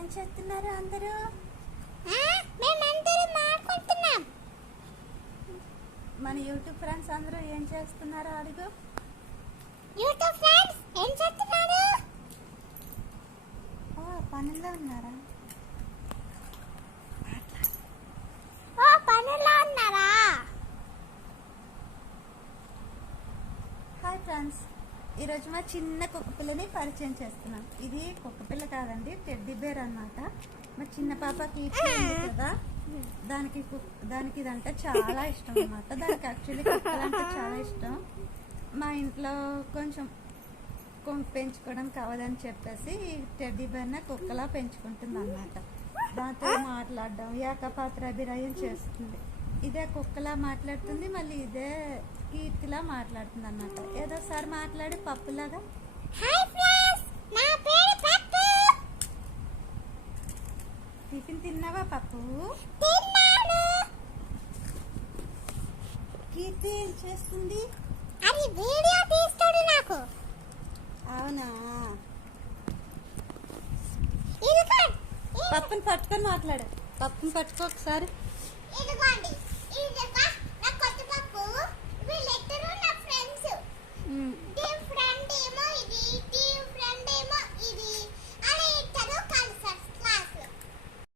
ఏం చేస్తున్నారు అందరూ? మేమందరం మాట్లాడుతున్నాం మన యూట్యూబ్ ఫ్రెండ్స్ అందరూ ఏం చేస్తున్నారు అడుగు. యూట్యూబ్ ఫ్రెండ్స్ ఏం చేస్తున్నారు? ఓ పనిలో ఉన్నారా? ఓ ఉన్నారా? Hi friends. ఈరోజు మా చిన్న కుక్క పిల్లని పరిచయం చేస్తున్నాం. ఇది కుక్క పిల్ల కాదండి టెడ్డీ బేర్ అన్నమాట. మా చిన్న పాపకి కదా. దానికి దానికి ఇదంటే చాలా ఇష్టం అన్నమాట. దానికి యాక్చువల్లీ కుక్కలంటే చాలా ఇష్టం. మా ఇంట్లో కొంచెం కొం- పెంచుకోవడం కావదని చెప్పేసి ఈ టెడ్డీ బేర్న కుక్కలా పెంచుకుంటుంది అనమాట దాంతో మాట్లాడడం ఏకపాత్ర అభిరాయం చేస్తుంది. ఇదే కుక్కలా మాట్లాడుతుంది మళ్ళీ ఇదే కీర్తిలా మాట్లాడుతుంది అన్నమాట ఏదో సార్ మాట్లాడి పప్పులాగా. టిఫిన్ తిన్నావా పప్పు? కీర్తి ఏం చేస్తుంది? అది వీడియో తీస్తాడు నాకు. అవునా? పప్పుని పట్టుకొని మాట్లాడు. పప్పుని పట్టుకో ఒకసారి. ఇదిగోండి ఇది